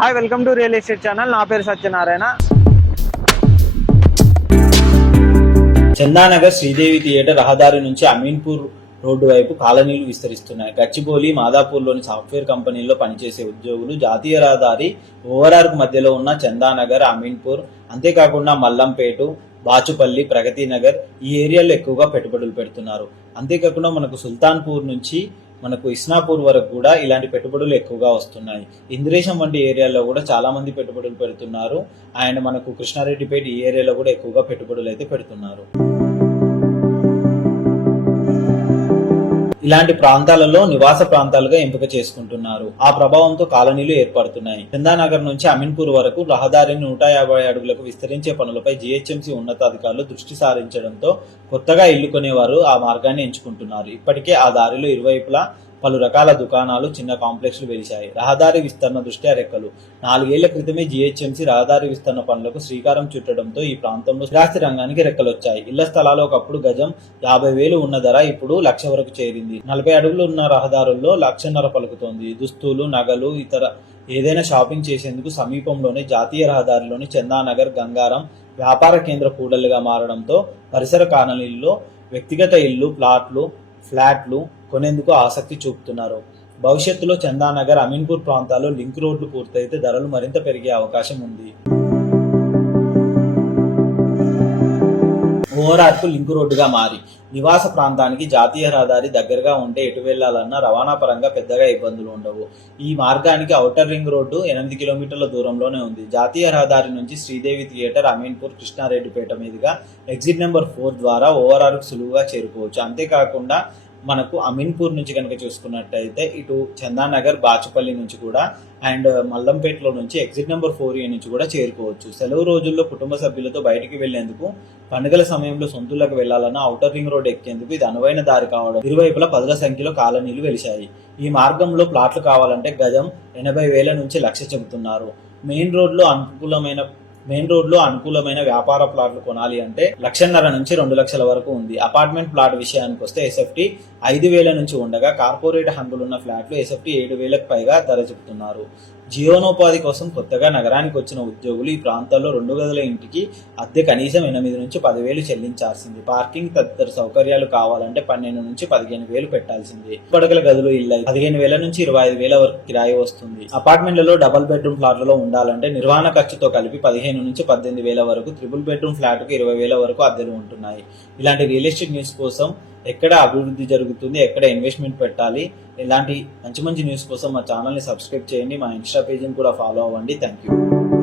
Hi, welcome to real estate channel. నా పేరు Satyanarayana. Chandanagar Sridevi theatre రహదారి నుంచి అమీన్పూర్ రోడ్డు వైపు కాలనీలు విస్తరిస్తున్నాయి. గచ్చిబౌలి, మాదాపూర్లోని సాఫ్ట్వేర్ కంపెనీల్లో పనిచేసే ఉద్యోగులు జాతీయ రహదారి ఓఆర్ఆర్ మధ్యలో ఉన్న చందానగర్, అమీన్పూర్, అంతేకాకుండా మల్లంపేట, బాచుపల్లి, ప్రగతి నగర్ ఈ ఏరియాలో ఎక్కువగా పెట్టుబడులు పెడుతున్నారు. అంతేకాకుండా మనకు సుల్తాన్పూర్ నుంచి మనకు ఇస్నాపూర్ వరకు కూడా ఇలాంటి పెట్టుబడులు ఎక్కువగా వస్తున్నాయి. ఇంద్రేశం వంటి ఏరియాలో కూడా చాలా మంది పెట్టుబడులు పెడుతున్నారు. అండ్ మనకు కృష్ణారెడ్డిపేట ఈ ఏరియాలో కూడా ఎక్కువగా పెట్టుబడులు అయితే పెడుతున్నారు. ఇలాంటి ప్రాంతాలలో నివాస ప్రాంతాలుగా ఎంపిక చేసుకుంటున్నారు. ఆ ప్రభావంతో కాలనీలు ఏర్పడుతున్నాయి. చందానగర్ నుంచి అమీన్పూర్ వరకు రహదారిని 150 అడుగులకు విస్తరించే పనులపై జీహెచ్ఎంసీ ఉన్నతాధికారులు దృష్టి సారించడంతో కొత్తగా ఇల్లు కొనేవారు ఆ మార్గాన్ని ఎంచుకుంటున్నారు. ఇప్పటికే ఆ దారిలో ఇరువైపులా పలు రకాల దుకాణాలు, చిన్న కాంప్లెక్స్లు వెలిశాయి. రహదారి విస్తరణ దృష్ట్యా రెక్కలు. 4 ఏళ్ల క్రితమే జీహెచ్ఎంసీ రహదారి విస్తరణ పనులకు శ్రీకారం చుట్టడంతో ఈ ప్రాంతంలో స్థిరాస్తి రంగానికి రెక్కలొచ్చాయి. ఇళ్ల స్థలాలు ఒకప్పుడు గజం 50,000 ఉన్న ధర ఇప్పుడు 1,00,000 వరకు చేరింది. 40 అడుగులు ఉన్న రహదారుల్లో 1,50,000 పలుకుతోంది. దుస్తులు, నగలు, ఇతర ఏదైనా షాపింగ్ చేసేందుకు సమీపంలోనే జాతీయ రహదారిలోని చందానగర్, గంగారం వ్యాపార కేంద్ర కూడళ్లుగా మారడంతో పరిసర కాలనీల్లో వ్యక్తిగత ఇళ్లు, ఫ్లాట్లు కొనేందుకు ఆసక్తి చూపుతున్నారు. భవిష్యత్తులో చందానగర్, అమీన్పూర్ ప్రాంతాల్లో లింక్ రోడ్లు పూర్తయితే ధరలు మరింత పెరిగే అవకాశం ఉంది. ఓఆర్ఆర్కు లింక్ రోడ్డుగా మారి నివాస ప్రాంతానికి జాతీయ రహదారి దగ్గరగా ఉంటే ఎటు వెళ్లాలన్నా రవాణా పరంగా పెద్దగా ఇబ్బందులు ఉండవు. ఈ మార్గానికి ఔటర్ రింగ్ రోడ్డు 8 కిలోమీటర్ల దూరంలోనే ఉంది. జాతీయ రహదారి నుంచి శ్రీదేవి థియేటర్, అమీన్పూర్, కృష్ణారెడ్డిపేట మీదుగా ఎగ్జిట్ నెంబర్ 4 ద్వారా ఓఆర్ఆర్కు సులువుగా చేరుకోవచ్చు. అంతేకాకుండా మనకు అమీన్పూర్ నుంచి కనుక చూసుకున్నట్టయితే ఇటు చందానగర్, బాచుపల్లి నుంచి కూడా అండ్ మల్లంపేటలో నుంచి ఎగ్జిట్ నెంబర్ 4A నుంచి కూడా చేరుకోవచ్చు. సెలవు రోజుల్లో కుటుంబ సభ్యులతో బయటికి వెళ్లేందుకు, పండుగల సమయంలో సొంతూళ్లకు వెళ్లాలన్నా ఔటర్ రింగ్ రోడ్ ఎక్కేందుకు ఇది అనువైన దారి కావడం ఇరువైపులా పదుల సంఖ్యలో కాలనీలు వెలిశాయి. ఈ మార్గంలో ప్లాట్లు కావాలంటే గజం 80,000 నుంచి 1,00,000 చెబుతున్నారు. మెయిన్ రోడ్లో అనుకూలమైన వ్యాపార ప్లాట్లు కొనాలి అంటే 1,50,000 నుంచి 2,00,000 వరకు ఉంది. అపార్ట్మెంట్ ప్లాట్ విషయానికి వస్తే ఎస్ఎఫ్టీ 5,000 నుంచి ఉండగా కార్పొరేట్ హంగులున్న ఫ్లాట్లు ఎస్ఎఫ్టీ 7,000కు పైగా ధర చెబుతున్నారు. జీవనోపాధి కోసం కొత్తగా నగరానికి వచ్చిన ఉద్యోగులు ఈ ప్రాంతాల్లో 2 గదుల ఇంటికి అద్దె కనీసం 8 నుంచి 10,000 చెల్లించాల్సింది. పార్కింగ్ తదితర సౌకర్యాలు కావాలంటే 12 నుంచి 15,000 పెట్టాల్సింది. పడగల గదులు ఇల్లు 15,000 నుంచి 25,000 వరకు కిరాయి వస్తుంది. అపార్ట్మెంట్లలో డబుల్ బెడ్రూమ్ ఫ్లాట్లలో ఉండాలంటే నిర్వహణ ఖర్చుతో కలిపి 15 నుంచి 18,000 వరకు, ట్రిపుల్ బెడ్రూమ్ ఫ్లాట్కు 20,000 వరకు అద్దెలు ఉంటున్నాయి. ఇలాంటి రియల్ ఎస్టేట్ న్యూస్ కోసం ఎక్కడ అభివృద్ధి జరుగుతుంది, ఎక్కడ ఇన్వెస్ట్మెంట్ పెట్టాలి, ఇలాంటి మంచి న్యూస్ కోసం మా ఛానల్ని సబ్స్క్రైబ్ చేయండి. మా ఇన్స్టా పేజీని కూడా ఫాలో అవ్వండి. Thank you.